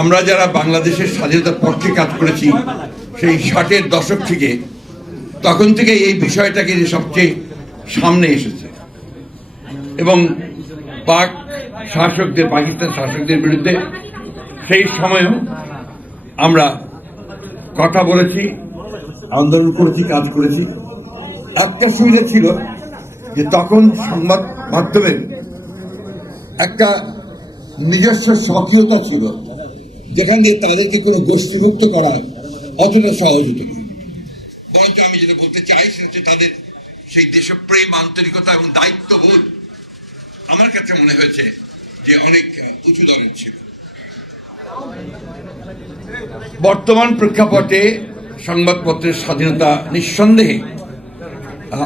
আমরা যারা বাংলাদেশের স্বাধীনতার পক্ষে কাজ করেছি, সেই ষাটের দশক থেকে, তখন থেকে এই বিষয়টাকে যে সবচেয়ে সামনে এসেছে। এবং পাক শাসকদের, পাকিস্তান শাসকদের বিরুদ্ধে সেই সময়েও আমরা কথা বলেছি, আন্দোলন করেছি, কাজ করেছি। একটা সুবিধা ছিল যে তখন সংবাদ মাধ্যমের একটা নিজস্ব স্বকীয়তা ছিল। যেখান দিয়ে তাদেরকে কোনো গোষ্ঠীভুক্ত করা অতটা সহজ হতো না। বরঞ্চ আমি যেটা বলতে চাই সেটা হচ্ছে তাদের সেই দেশপ্রেম, আন্তরিকতা এবং দায়িত্ববোধ আমার কাছে মনে হয়েছে যে অনেক উঁচু দরের ছিল। বর্তমান প্রেক্ষাপটে সংবাদপত্রের স্বাধীনতা নিঃসন্দেহে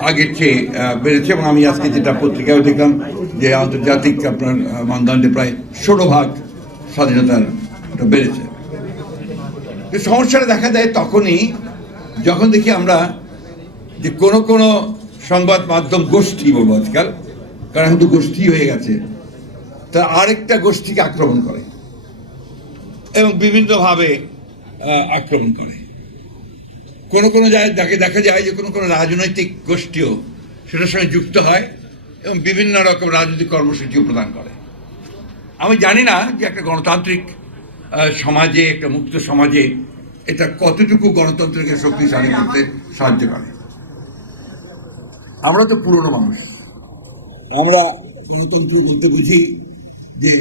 আগের চেয়ে বেড়েছে এবং আমি আজকে যেটা পত্রিকায় দেখলাম যে আন্তর্জাতিক আপনার মানদণ্ডে প্রায় ষোলো ভাগ স্বাধীনতার ওটা বেড়েছে। সমস্যাটা দেখা দেয় তখনই যখন দেখি আমরা যে কোনো কোনো সংবাদ মাধ্যম গোষ্ঠী বলব আজকাল, কারণ এখন তো গোষ্ঠী হয়ে গেছে, তা আরেকটা গোষ্ঠীকে আক্রমণ করে এবং বিভিন্নভাবে আক্রমণ করে। কোনো কোনো জায়গায় দেখে যায় যে কোনো কোনো রাজনৈতিক গোষ্ঠীও সেটার সঙ্গে যুক্ত হয় এবং বিভিন্ন রকম রাজনৈতিক কর্মসূচিও প্রদান করে। আমি জানি না যে একটা গণতান্ত্রিক সমাজে, একটা মুক্ত সমাজে এটা কতটুকু গণতন্ত্রকে শক্তিশালী করতে সাহায্য করে? আমরা তো পুরনো মানুষ। আমরা গণতন্ত্র বলতে বুঝি যে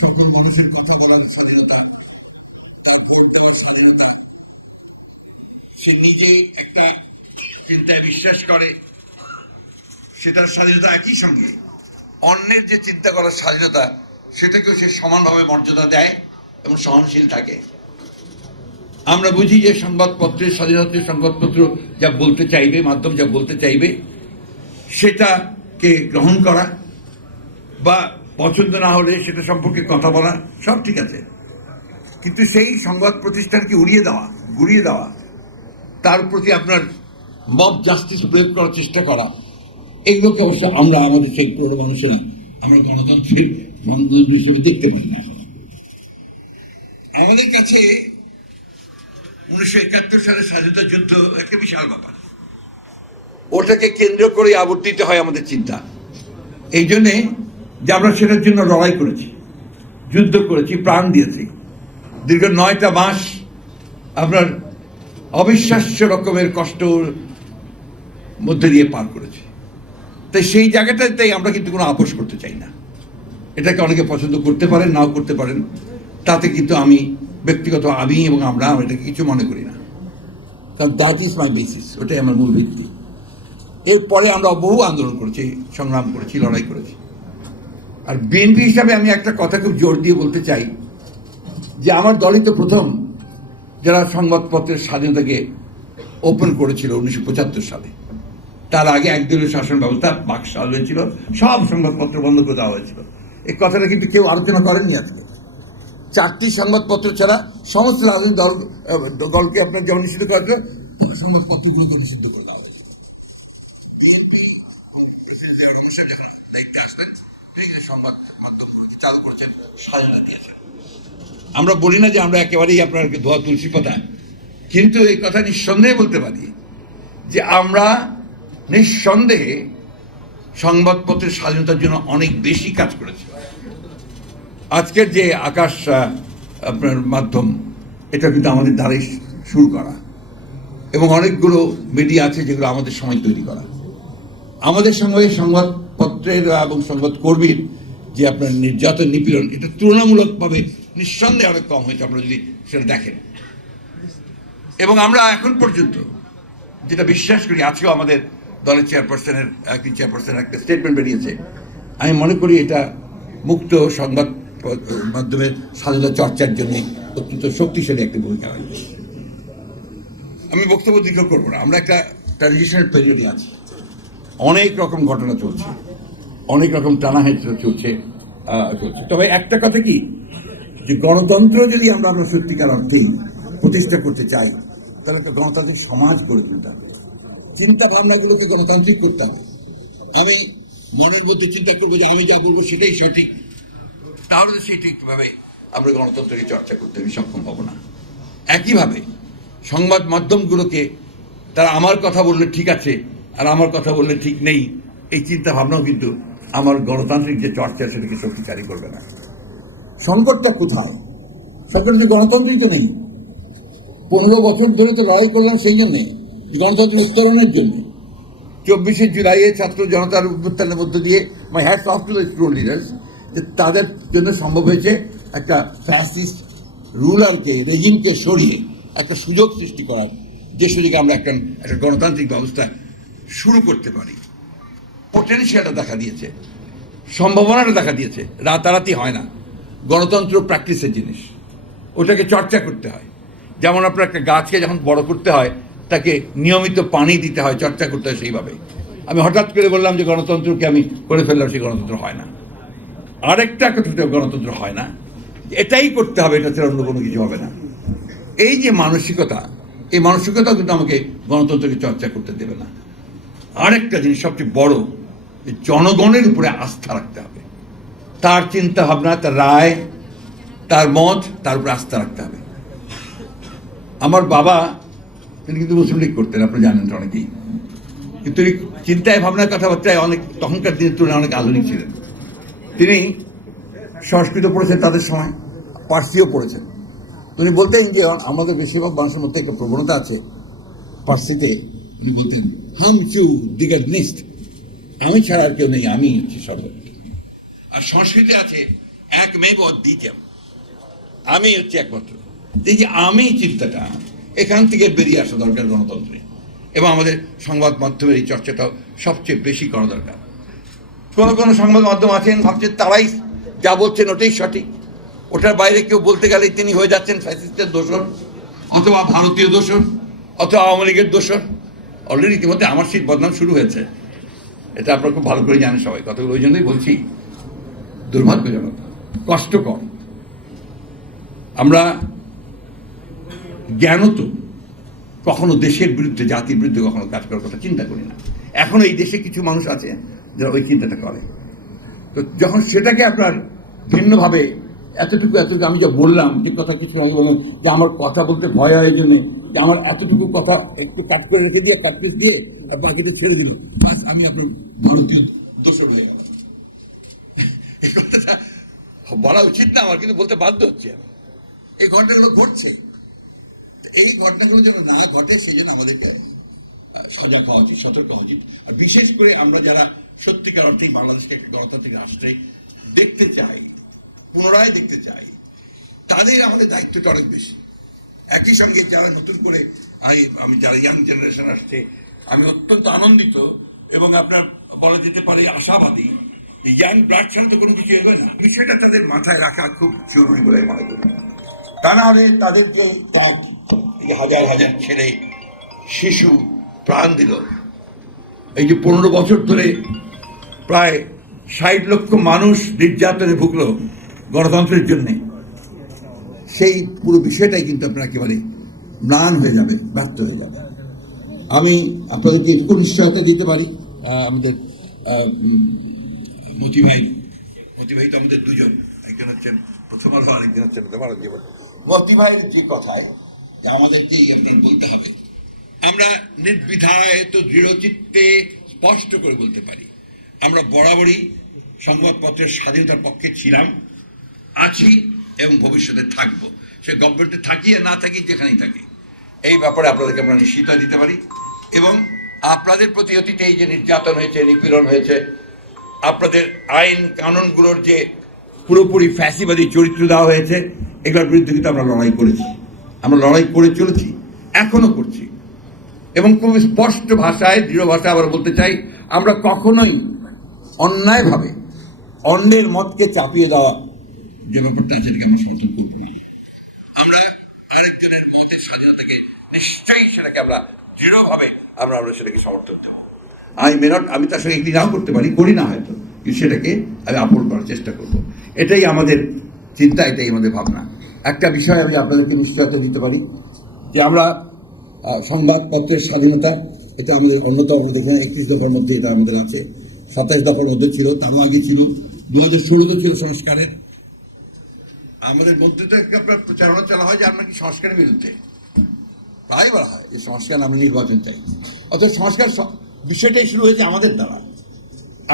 সকল মানুষের কথা বলার স্বাধীনতা, তার ভোট দেওয়ার স্বাধীনতা। সে নিজেই একটা চিন্তায় বিশ্বাস করে, সেটার স্বাধীনতা একই সঙ্গে। অন্যের যে চিন্তা করার স্বাধীনতা, সেটাকেও সে সমানভাবে মর্যাদা দেয়। এবং সহনশীল থাকে। আমরা বুঝি যে সংবাদপত্রের স্বাধীনতা সংবাদপত্র যা বলতে চাইবে, মাধ্যম যা বলতে চাইবে, সেটাকে গ্রহণ করা বা পছন্দ না হলে সেটা সম্পর্কে কথা বলা, সব ঠিক আছে। কিন্তু সেই সংবাদ প্রতিষ্ঠানকে উড়িয়ে দেওয়া গুড়িয়ে দেওয়া, তার প্রতি আপনার মব জাস্টিস প্রয়োগ করার চেষ্টা করা এগুলোকে অবশ্য আমরা, আমাদের সেই পুরো মানুষেরা, আমরা গণতন্ত্রের গণতন্ত্র হিসেবে দেখতে পাই না আমাদের কাছে উনিশশো একাত্তর সালের স্বাধীনতা যুদ্ধ একটা বিশাল ব্যাপার। ওটাকে কেন্দ্র করে আবর্তিত হয় আমাদের চিন্তা। এই জন্যে যে আমরা সেটার জন্য লড়াই করেছি যুদ্ধ করেছি প্রাণ দিয়েছি। দীর্ঘ নয়টা মাস আপনার অবিশ্বাস্য রকমের কষ্ট মধ্যে দিয়ে পার করেছি। তাই সেই জায়গাটাতেই আমরা কিন্তু কোনো আপোষ করতে চাই না। এটাকে অনেকে পছন্দ করতে পারেন নাও করতে পারেন। তাতে কিন্তু আমি ব্যক্তিগত আমি এবং আমরা এটাকে কিছু মনে করি না। কারণ দ্যাট ইজ মাই বেসিস ওটাই আমার মূল ভিত্তি। এরপরে আমরা বহু আন্দোলন করেছি, সংগ্রাম করেছি, লড়াই করেছি। আর বিএনপি হিসাবে আমি একটা কথা খুব জোর দিয়ে বলতে চাই, যে আমার দলই তো প্রথম যারা সংবাদপত্রের স্বাধীনতাকে ওপেন করেছিল উনিশশো পঁচাত্তর সালে। তার আগে একদলীয় শাসন ব্যবস্থা বাকশাল হয়েছিল, সব সংবাদপত্র বন্ধ করে দেওয়া হয়েছিল। এই কথাটা কিন্তু কেউ আলোচনা করেননি আজকে। চারটি সংবাদপত্র ছাড়া সমস্ত রাজনৈতিক দল দলকে আপনার যেমন নিষিদ্ধ করা হয়েছিল সংবাদপত্রগুলোকে নিষিদ্ধ করে হয়েছে আমরা বলি না যে আমরা একেবারেই আপনার ধোয়া তুলসী পাতা, কিন্তু এই কথা নিঃসন্দেহে বলতে পারি যে আমরা নিঃসন্দেহে সংবাদপত্রের স্বাধীনতার জন্য অনেক বেশি কাজ করেছি। আজকের যে আকাশ আপনার মাধ্যম, এটা কিন্তু আমাদের দ্বারাই শুরু করা। এবং অনেকগুলো মিডিয়া আছে যেগুলো আমাদের সময় তৈরি করা। আমাদের সঙ্গে সংবাদপত্রের এবং সংবাদকর্মীর যে আপনার নির্যাতন নিপীড়ন, এটা তুলনামূলকভাবে নিঃসন্দেহে অনেক কম হয়েছে, আপনারা যদি সেটা দেখেন। এবং আমরা এখন পর্যন্ত যেটা বিশ্বাস করি, আজকেও আমাদের দলের চেয়ারপারসনের একটি চেয়ারপারসন একটা স্টেটমেন্ট বেরিয়েছে। আমি মনে করি এটা মুক্ত সংবাদ মাধ্যমের স্বাধীনতা চর্চার জন্য অত্যন্ত শক্তিশালী একটা ভূমিকা রাখবে আমি বক্তব্য দীর্ঘ করব না। আমরা একটা ট্রানজিশনাল পিরিয়ডে আছি। অনেক রকম ঘটনা চলছে। অনেক রকম টানা চলছে চলছে। তবে একটা কথা কি? যে গণতন্ত্র যদি আমরা আমরা সত্যিকার অর্থেই প্রতিষ্ঠা করতে চাই, তাহলে একটা গণতান্ত্রিক সমাজ গড়ে তুলতে হবে। চিন্তা ভাবনাগুলোকে গণতান্ত্রিক করতে হবে। আমি মনের মধ্যে চিন্তা করব যে আমি যা বলব সেটাই সঠিক। তাহলে সেই ঠিকভাবে আমরা গণতন্ত্রকে চর্চা করতে সক্ষম হব না। একইভাবে সংবাদ মাধ্যমগুলোকে তারা আমার কথা বললে ঠিক আছে, আর আমার কথা বললে ঠিক নেই, এই চিন্তা ভাবনাও কিন্তু আমার গণতান্ত্রিক যে চর্চা, সেটাকে শক্তিশালী করবে না। সংকটটা কোথায়? সংকট যে গণতন্ত্রই তো নেই। পনেরো বছর ধরে তো লড়াই করলাম সেই জন্যে, গণতন্ত্রের উত্তরণের জন্য। চব্বিশে জুলাইয়ে ছাত্র জনতার উত্থানের মধ্য দিয়ে my hats off to the student leaders যে তাদের জন্য সম্ভব হয়েছে একটা ফ্যাসিস্ট রুলারকে রেজিমকে সরিয়ে একটা সুযোগ সৃষ্টি করার যে সুযোগে আমরা একটা একটা গণতান্ত্রিক ব্যবস্থা শুরু করতে পারি। পোটেনশিয়ালটা দেখা দিয়েছে। সম্ভাবনাটা দেখা দিয়েছে। রাতারাতি হয় না। গণতন্ত্র প্র্যাকটিসের জিনিস। ওটাকে চর্চা করতে হয়। যেমন আপনার একটা গাছকে যখন বড় করতে হয়, তাকে নিয়মিত পানি দিতে হয়, চর্চা করতে হয় সেইভাবে। আমি হঠাৎ করে বললাম যে গণতন্ত্রকে আমি করে ফেললাম, সেই গণতন্ত্র হয় না। আরেকটা কথা গণতন্ত্র হয় না। এটাই করতে হবে, এটা ছাড়া অন্য কোনো কিছু হবে না। এই যে মানসিকতা, এই মানসিকতাও কিন্তু আমাকে গণতন্ত্রকে চর্চা করতে দেবে না। আরেকটা জিনিস সবচেয়ে বড় জনগণের উপরে আস্থা রাখতে হবে। তার চিন্তা ভাবনা, তার রায়, তার মত, তার উপরে আস্থা রাখতে হবে। আমার বাবা, তিনি কিন্তু মুসলিম লীগ করতেন, আপনি জানেন অনেকেই। কিন্তু চিন্তায় ভাবনার কথাবার্তায় অনেক তখনকার দিনের তুলনায় অনেক আধুনিক ছিলেন। তিনি সংস্কৃত পড়েছেন তাদের সময়, পার্সিও পড়েছেন। তিনি বলতেন যে, আমাদের বেশিরভাগ মানুষের মধ্যে একটা প্রবণতা আছে, পার্সিতে উনি বলতেন, হাম চু দিগার নিস্ট আমি ছাড়া আর কেউ নেই, আমি সর্বোচ্চ আর সংস্কৃতে আছে, এক মেয়ে দ্বিতীয় আমি হচ্ছে একমাত্র। এই যে আমি চিন্তাটা, এখান থেকে বেরিয়ে আসা দরকার গণতন্ত্রে। এবং আমাদের সংবাদ মাধ্যমের এই চর্চাটাও সবচেয়ে বেশি করা দরকার। কোনো কোনো সংবাদ মাধ্যম আছেন, ভাবছেন তারাই যা বলছেন ওটাই সঠিক। ওটার বাইরে কেউ বলতে গেলে তিনি হয়ে যাচ্ছেন ফ্যাসিস্টের দোষর, অথবা ভারতীয় দোষর, অথবা আওয়ামী লীগের দোষর। অলরেডি ইতিমধ্যে আমার সেই বদনাম শুরু হয়েছে। এটা আপনারা খুব ভালো করে জানেন সবাই। কথাগুলো ওই জন্যই বলছি। দুর্ভাগ্যজনক, কষ্টকর। আমরা জ্ঞানত, কখনো দেশের বিরুদ্ধে, জাতির বিরুদ্ধে কখনো কাজ করার কথা চিন্তা করি না। এখন এই দেশে কিছু মানুষ আছে যারা ওই চিন্তাটা করে। তো যখন সেটাকে আপনার ভিন্নভাবে এতটুকু এতটুকু আমি যা বললাম যে কথা কিছু আগে বললাম যে আমার কথা বলতে ভয় হয় জন্যে যে আমার এতটুকু কথা একটু কাট করে রেখে দিয়ে কাট পিস দিয়ে আর বাকিটা ছেড়ে দিল। বাস আমি আপনার ভারতীয় দোষর হয়ে গেলাম। এই কথাটা বলা উচিত না আমার কিন্তু বলতে বাধ্য হচ্ছে এই ঘটনাগুলো ঘটছে। এই ঘটনাগুলো যেন না ঘটে সেই জন্য আমাদেরকে সজাগ হওয়া উচিত সতর্ক হওয়া উচিত। আর বিশেষ করে আমরা যারা সত্যিকার অর্থেই বাংলাদেশকে একটা গণতান্ত্রিক রাষ্ট্রে দেখতে চাই, পুনরায় দেখতে চাই। তাদের আমাদের দায়িত্বটা অনেক বেশি। একই সঙ্গে যারা নতুন করে আমি যারা ইয়াং জেনারেশন আসছে, আমি অত্যন্ত আনন্দিত এবং আপনার বলা যেতে পারে আশাবাদী ইয়াং ব্লাড ছাড়া কোনো কিছু এগোয় না। বিষয়টা তাদের মাথায় রাখা খুব জরুরি বলে মনে করি। তা না হলে তাদের যে হাজার হাজার ছেলে, শিশু প্রাণ দিল। এই যে পনেরো বছর ধরে প্রায় ষাট লক্ষ মানুষ নির্যাতনে ভুগলো গণতন্ত্রের জন্য। সেই পুরো বিষয়টাই কিন্তু আপনার একেবারে ম্লান হয়ে যাবে ব্যর্থ হয়ে যাবে আমি আপনাদেরকে এটুকু নিশ্চয়তা দিতে পারি। আমাদের মতি ভাই মতি ভাই তো আমাদের দুজন। একজন হচ্ছেন প্রথম আলো আরেকজন হচ্ছেন জীবন। মতি ভাইয়ের যে কথায় আমাদেরকেই আপনার বলতে হবে, আমরা নির্বিধায় তো দৃঢ়চিত্তে স্পষ্ট করে বলতে পারি। আমরা বরাবরই সংবাদপত্রের স্বাধীনতার পক্ষে ছিলাম, আছি এবং ভবিষ্যতে থাকব। সে গভর্নমেন্টে থাকি আর না থাকি যেখানেই থাকি। এই ব্যাপারে আপনাদেরকে আমরা নিশ্চিত দিতে পারি এবং আপনাদের প্রতি অতীতে এই যে নির্যাতন হয়েছে, নিপীড়ন হয়েছে, আপনাদের আইন কানুনগুলোর যে পুরোপুরি ফ্যাসিবাদী চরিত্র দেওয়া হয়েছে, এগুলোর বিরুদ্ধে কিন্তু আমরা লড়াই করেছি। আমরা লড়াই করে চলেছি, এখনও করছি। এবং খুব স্পষ্ট ভাষায়, দৃঢ় ভাষায় আবার বলতে চাই, আমরা কখনোই অন্যায়ভাবে অন্যের মতকে চাপিয়ে দেওয়া যে ব্যাপারটা সেটাকে আমি সমর্থন করব আমরা আরেকজনের মতের স্বাধীনতাকে নিশ্চয়ই সেটাকে আমরা দৃঢ়ভাবে আমরা আমরা সেটাকে সমর্থন দেবো। আমি মেনট আমি তার সঙ্গে একদিন নাও করতে পারি, করি না হয়তো, কিন্তু সেটাকে আমি আপন করার চেষ্টা করব। এটাই আমাদের চিন্তা, এটাই আমাদের ভাবনা। একটা বিষয় আমি আপনাদেরকে নিশ্চয়তা দিতে পারি, যে আমরা সংবাদপত্রের স্বাধীনতা, এটা আমাদের অন্যতম, আমরা দেখি একত্রিশ দফার মধ্যে এটা আমাদের আছে। সাতাইশ দফার মধ্যে ছিল, তারও আগে ছিল। দু হাজার ষোলোতে ছিল সংস্কারের। আমাদের মন্ত্রিত্বকে আপনার প্রচারণা চালা হয় যে আপনার কি সংস্কারের বিরুদ্ধে? প্রায় বলা হয় যে সংস্কার আমরা নির্বাচন চাই। অর্থাৎ সংস্কার বিষয়টাই শুরু হয়েছে আমাদের দ্বারা।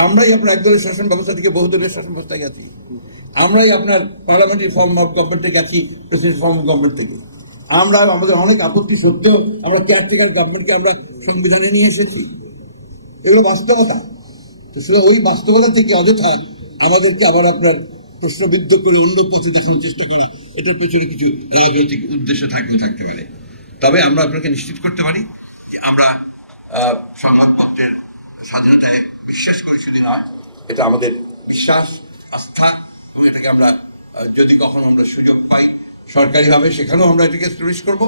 আমরাই আপনার একদলের শাসন ব্যবস্থা থেকে বহুদলের শাসন ব্যবস্থায় গেছি। আমরাই আপনার পার্লামেন্টারি ফর্ম অফ গভর্নমেন্টে গেছি প্রেসিডেন্ট ফর্ম গভর্নমেন্ট থেকে। আমরা আমাদের অনেক আপত্তি সত্ত্বেও আমরা কেয়ারটেকার গভর্নমেন্টকে আমরা সংবিধানে নিয়ে এসেছি। এগুলো বাস্তবতা। সে এই বাস্তবতা থেকে অযথায় আমাদেরকে আবার আপনার প্রশ্নবিদ্ধ করে অন্য পথে দেখানোর চেষ্টা করা, এটার পেছনে কিছু রাজনৈতিক উদ্দেশ্য থাকতে থাকতে পারে। তবে আমরা আপনাকে নিশ্চিত করতে পারি যে আমরা সংবাদপত্রের স্বাধীনতায় বিশ্বাস করি শুধু নয় এটা আমাদের বিশ্বাস, আস্থা, এবং এটাকে আমরা যদি কখনো আমরা সুযোগ পাই সরকারিভাবে, সেখানেও আমরা এটাকে এস্টাবলিশ করব।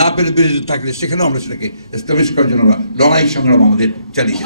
না পেরে বিরোধী থাকলে সেখানেও আমরা সেটাকে এস্টাবলিশ করার জন্য আমরা লড়াই সংগ্রাম আমাদের চালিয়ে